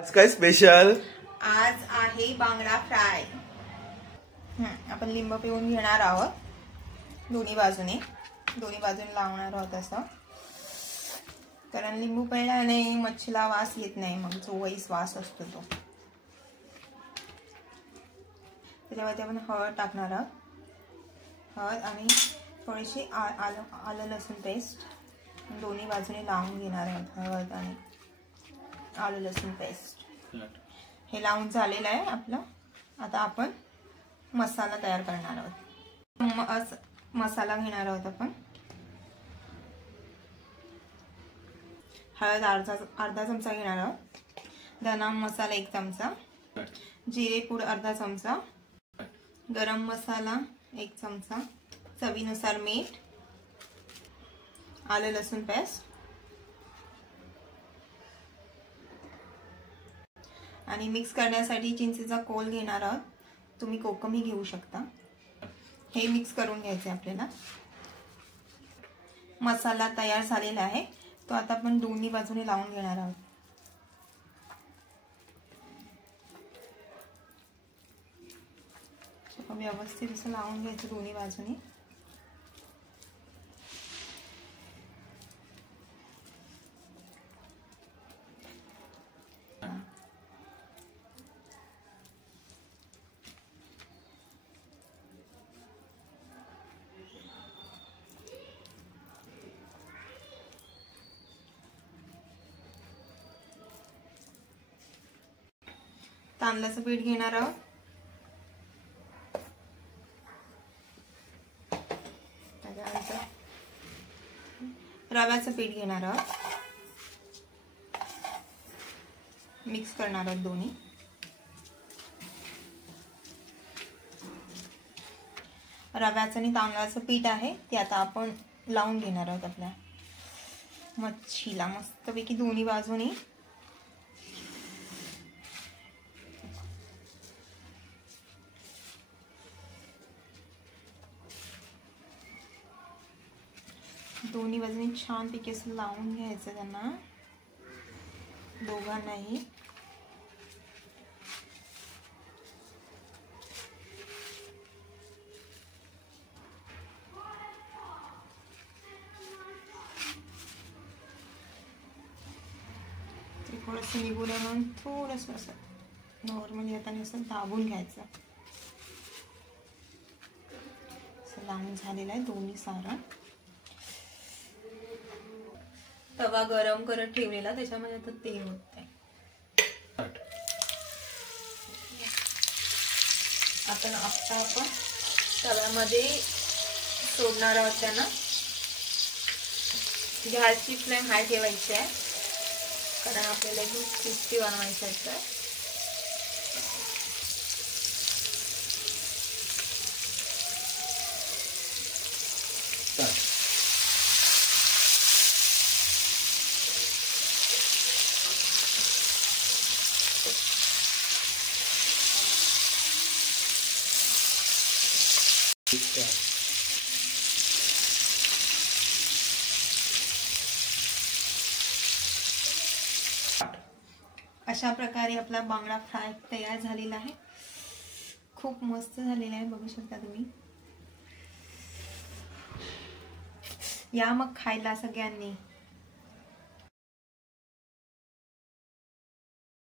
आज काय स्पेशल? आज आहे बांगडा फ्राय। आपण लिंबू पिळून घेणार आहोत दोन्ही बाजूने लावणार आहोत असं, कारण लिंबू पिळल्याने मच्छीला वास येत नाही, मग जो वैस वास असतो तो। त्याच्यावरती आपण हळद टाकणार आहोत, हळद आणि थोडीशी आलं लसूण पेस्ट दोन्ही बाजूने लावून घेणार आहोत। हळद आणि आलं लसूण पेस्ट हे लावून झालेलं आहे आपलं। आता आपण मसाला तयार करणार आहोत। मसाला घेणार आहोत आपण। हळद अर्धा चमचा घेणार आहोत, धना मसाला 1 चमचा, जिरे पूड अर्धा चमचा, गरम मसाला 1 चमचा, चवीनुसार मीठ, आलं लसूण पेस्ट आणि मिक्स करण्यासाठी चिंचेचा कोल घेणार आहोत। तुम्ही कोकमही घेऊ शकता। हे मिक्स करून घ्यायचे आपल्याला। मसाला तयार झालेला आहे, तो आता आपण दोन्ही बाजूने लावून घेणार आहोत। व्यवस्थित असं लावून घ्यायचं दोन्ही बाजूने। तांदळाचं पीठ घेणार आहोत, रव्याचं पीठ घेणार आहोत, मिक्स करणार आहोत दोन्ही। रव्याचं आणि तांदळाचं पीठ आहे ते आता आपण लावून घेणार आहोत आपल्या मच्छीला मस्तपैकी दोन्ही बाजूनी। दोन्ही बाजूनी छान पैकी असं लावून घ्यायचं त्यांना, दोघांनाही। थोडंसं निघून म्हणून थोडंसं असं नॉर्मली आता असं दाबून घ्यायचं। असं लावून झालेलं आहे दोन्ही सारण। तवा गरम करत ठेवलेला, त्याच्यामध्ये आता तेल होतंय। आता आपण तव्यामध्ये सोडणार आहोत त्यांना। गॅसची फ्लेम हाय ठेवायची आहे, कारण आपल्याला खूप क्रिस्पी बनवायचं आहे। अशा प्रकारे आपला बांगडा फ्राय तयार झालेला आहे। खूप मस्त झालेला आहे, बघू शकता तुम्ही। या मग खायला सगळ्यांनी।